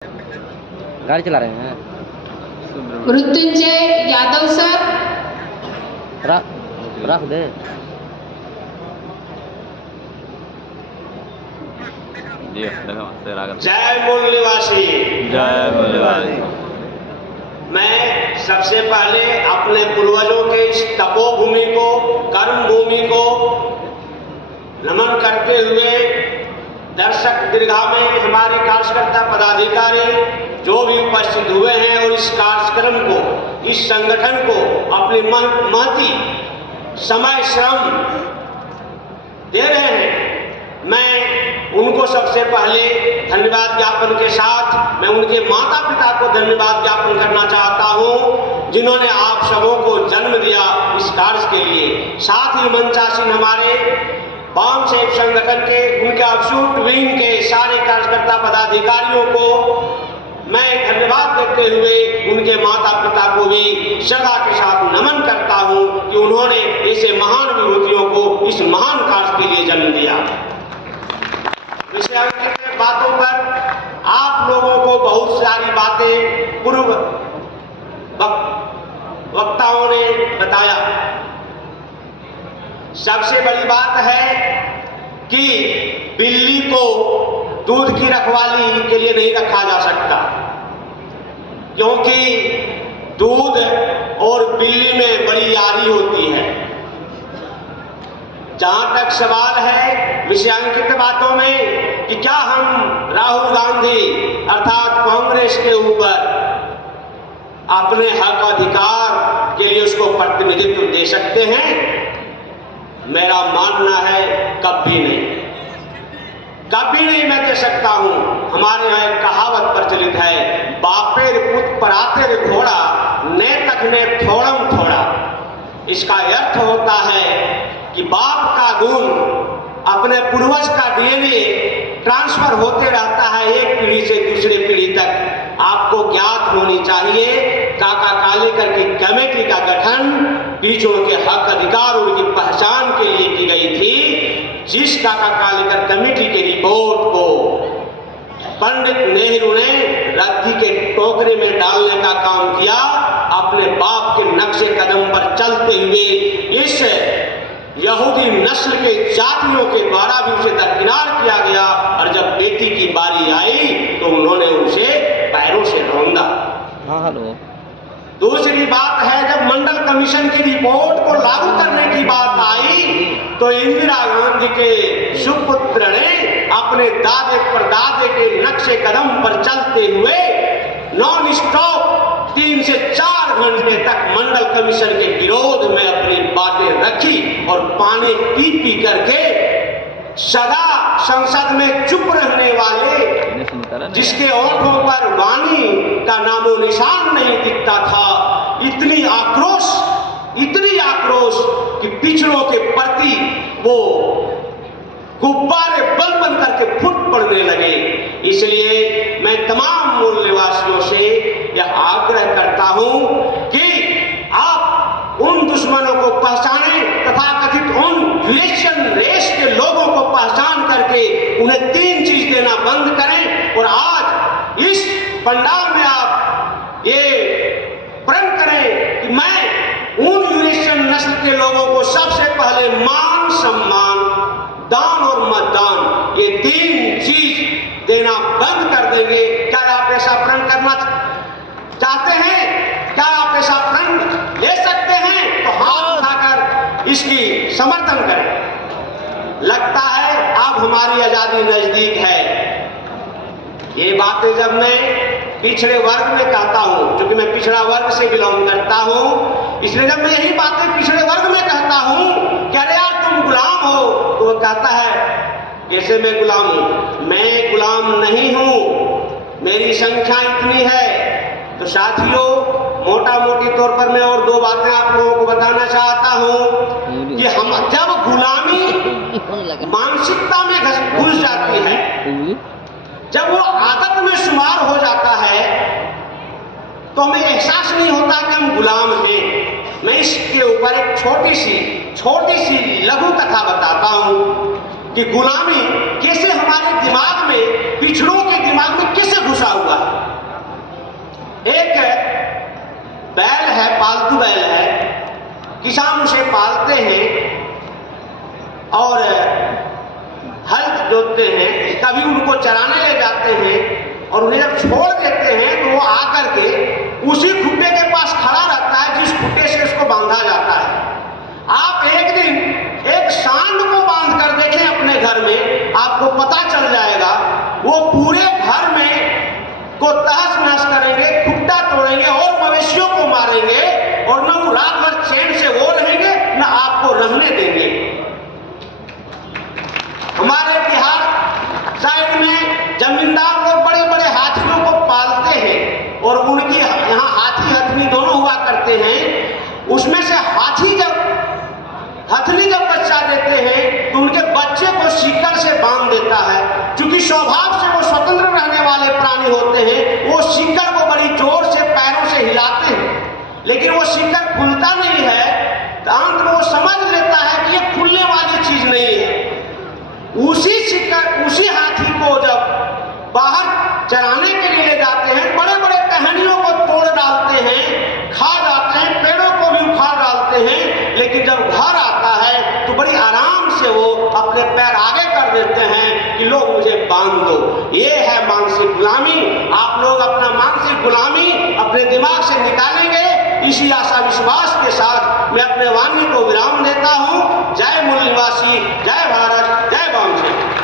गाड़ी चला रहे हैं। मृत्युंजय यादव सर, रख दे। जय मूल निवासी। जय मूल निवासी। मैं सबसे पहले अपने पूर्वजों के इस तपोभूमि को, कर्म भूमि को नमन करते हुए दर्शक दीर्घा में हमारे कार्यकर्ता पदाधिकारी जो भी उपस्थित हुए हैं और इस कार्यक्रम को, इस संगठन को अपनी महती समय श्रम दे रहे हैं, मैं उनको सबसे पहले धन्यवाद ज्ञापन के साथ मैं उनके माता पिता को धन्यवाद ज्ञापन करना चाहता हूं, जिन्होंने आप सबों को जन्म दिया इस कार्य के लिए। साथ ही मंचासीन हमारे वाम सेवक संगठन के, उनके अफसूट विंग के सारे कार्यकर्ता पदाधिकारियों को मैं धन्यवाद देते हुए उनके माता पिता को भी श्रद्धा के साथ नमन करता हूं कि उन्होंने ऐसे महान विभूतियों को इस महान कार्य के लिए जन्म दिया। विषयांकित बातों पर आप लोगों को बहुत सारी बातें पूर्व वक्ताओं ने बताया। सबसे बड़ी बात है कि बिल्ली को दूध की रखवाली के लिए नहीं रखा जा सकता, क्योंकि दूध और बिल्ली में बड़ी यारी होती है। जहां तक सवाल है विषयांकित बातों में कि क्या हम राहुल गांधी अर्थात कांग्रेस के ऊपर अपने हक अधिकार के लिए उसको प्रतिनिधित्व दे सकते हैं, मेरा मानना है कभी नहीं, कभी नहीं मैं कह सकता हूं। हमारे यहाँ एक कहावत प्रचलित है, बापेर पुत परातेर घोड़ा ने तक ने थोड़म थोड़ा। इसका अर्थ होता है कि बाप का गुण अपने पूर्वज का डीएनए ट्रांसफर होते रहता है एक पीढ़ी से दूसरे पीढ़ी तक। आपको ज्ञात होनी चाहिए काका कालेकर की कमेटी का गठन बीचों के हक अधिकार उनकी पहचान के लिए की गई थी। जिस काका कालेकर कमेटी की रिपोर्ट को पंडित नेहरू ने रद्दी के टोकरे में डालने का काम किया, अपने बाप के नक्शे कदम पर चलते हुए इस यहूदी नस्ल के जातियों के द्वारा भी उसे दरकिनार किया गया, और जब बेटी की बारी आई तो उन्होंने उसे पैरों से रौंदा। हेलो। दूसरी बात है, जब मंडल कमीशन की रिपोर्ट को लागू करने की बात आई तो इंदिरा गांधी के सुपुत्र ने अपने दादे परदादे के नक्शे कदम पर चलते हुए नॉन स्टॉप 3 से 4 घंटे तक मंडल कमीशन के विरोध में अपनी बातें रखी और पानी पी पी करके सदा संसद में चुप रहने वाले, जिसके ओठों पर वाणी का नामो निशान नहीं दिखता था, इतनी आक्रोश कि पिछड़ों के प्रति वो गुब्बारे बन बन करके फूट पड़ने लगे। इसलिए मैं तमाम मूल निवासियों से यह आग्रह करता हूं कि आप उन दुश्मनों को पहचाने, तथा कथित उन यूरेशियन रेस के लोगों को पहचान करके उन्हें 3 चीज देना बंद करें, और आज इस पंडाल में आप ये प्रण करें कि मैं उन यूरेशियन नस्ल के लोगों को सबसे पहले मान सम्मान, दान और मतदान, ये 3 चीज देना बंद कर देंगे। क्या आप ऐसा प्रण करना चाहते हैं? क्या आप ऐसा प्रण ले सकते हैं? तो हाथ उठाकर इसकी समर्थन करें। लगता है अब हमारी आजादी नजदीक है। ये बातें जब मैं पिछड़े वर्ग में कहता हूं, क्योंकि मैं पिछड़ा वर्ग से बिलोंग करता हूं, इसलिए जब मैं यही बातें पिछड़े वर्ग में कहता हूं कि अरे यार तुम गुलाम हो, तो वो कहता है जैसे मैं गुलाम हूं। मैं गुलाम नहीं हूं, मेरी संख्या इतनी है। तो साथियों, मोटा मोटी तौर पर मैं और 2 बातें आप लोगों को बताना चाहता हूं कि हम जब गुलामी मानसिकता में घुस जाती है, जब वो आदत में शुमार हो जाता है, तो हमें एहसास नहीं होता कि हम गुलाम हैं। मैं इसके ऊपर एक छोटी सी लघु कथा बताता हूं कि गुलामी कैसे हमारे दिमाग में, पिछड़ों के दिमाग में कैसे घुसा हुआ है। किसान उसे पालते हैं और हल जोतते हैं, कभी उनको चराने ले जाते हैं और उन्हें जब छोड़ देते हैं तो वो आकर के उसी खुट्टे के पास खड़ा रहता है जिस खुट्टे से उसको बांधा जाता है। आप एक दिन एक सांड को बांध कर देखें अपने घर में, आपको पता चल जाएगा वो पूरे घर में को तहस नहस करेंगे, खुट्टा तोड़ेंगे और मवेशियों को मारेंगे और न वो रात भर चैन से वो रहेंगे न आपको रहने देंगे। हमारे बिहार साइड में जमींदार लोग बड़े बड़े हाथियों को पालते हैं और उनकी यहाँ हाथी हथनी दोनों हुआ करते हैं। उसमें से हथनी जब बच्चा देते हैं तो उनके बच्चे को सीकर से बांध देता है। क्योंकि स्वभाव से वो स्वतंत्र रहने वाले प्राणी होते हैं, वो सीकर को बड़ी जोर से पैरों से हिलाते हैं, लेकिन वो सीकर खुलता नहीं है। तो अंत में वो समझ लेता है कि ये खुलने वाली चीज नहीं है। उसी हाथी को जब बाहर चराने के लिए ले जाते हैं, बड़े बड़े टहनियों को तोड़ डालते हैं, खा जाते हैं, पेड़ों को भी उखाड़ डालते हैं, लेकिन जब घर आता है तो बड़ी आराम से वो अपने पैर आगे कर देते हैं कि लोग मुझे बांध दो। ये है मानसिक गुलामी। आप लोग अपना मानसिक गुलामी अपने दिमाग से निकालेंगे, इसी आशा विश्वास के साथ मैं अपने वाणी को विराम देता हूँ। जय मूल निवासी, जय भारत, जय वंश।